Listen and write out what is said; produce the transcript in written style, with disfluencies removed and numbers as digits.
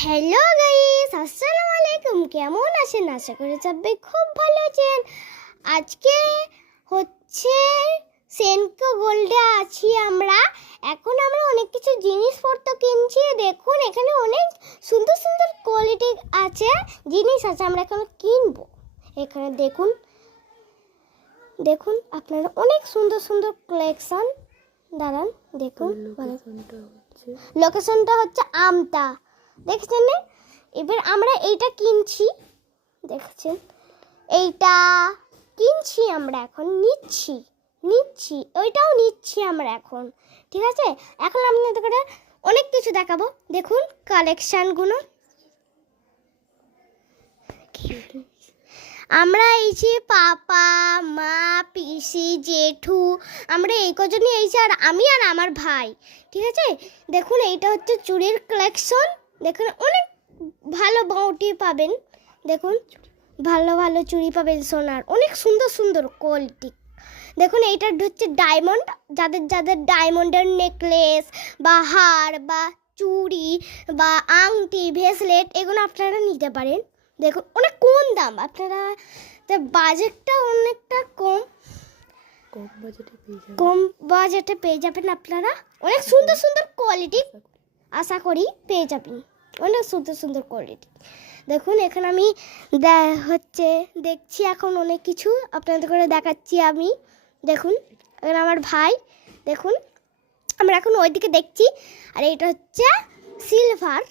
Hello guys, আসসালামু আলাইকুম। কেমন আছেন? আশা করি সবাই খুব ভালো আছেন। আজকে হচ্ছে সেনকো গোল্ডে আছি আমরা। এখন আমরা অনেক কিছু জিনিসপত্র কিনছি। দেখুন এখানে অনেক সুন্দর সুন্দর কোয়ালিটি আছে, জিনিস আছে, আমরা এখন কিনবো। এখানে দেখুন দেখুন আপনারা অনেক সুন্দর সুন্দর কালেকশন। দাঁড়ান দেখুন, লোকেশনটা হচ্ছে আমতা, দেখছেন না? এবার আমরা এইটা কিনছি, দেখছেন? এইটা কিনছি আমরা, এখন নিচ্ছি ওইটাও নিচ্ছি আমরা এখন। ঠিক আছে, এখন আপনাদের অনেক কিছু দেখাবো। দেখুন কালেকশানগুলো। আমরা এই যে পাপা, মা, পিসি, জেঠু, আমরা এই কজনই এইছি, আর আমি আর আমার ভাই। ঠিক আছে, দেখুন এইটা হচ্ছে চুড়ির কালেকশন। দেখুন অনেক ভালো বাউটি পাবেন। দেখুন ভালো ভালো চুড়ি পাবেন সোনার, অনেক সুন্দর সুন্দর কোয়ালিটি। দেখুন এইটা হচ্ছে ডায়মন্ড, যাদের যাদের ডায়মন্ডের নেকলেস বা হার বা চুড়ি বা আংটি, ব্রেসলেট, এগুলো আপনারা নিতে পারেন। দেখুন অনেক কম দাম, আপনারা বাজেটটা অনেকটা কম বাজেটে পেয়ে যাবেন আপনারা। অনেক সুন্দর সুন্দর কোয়ালিটি আশা করি পেয়ে যাবেন, অনেক সুন্দর সুন্দর কোয়ালিটি। দেখুন এখানে আমি দেখছি এখন অনেক কিছু আপনাদের করে দেখাচ্ছি আমি। দেখুন এখানে আমার ভাই, দেখুন আমরা এখন ওইদিকে দেখছি। আর এটা হচ্ছে সিলভার,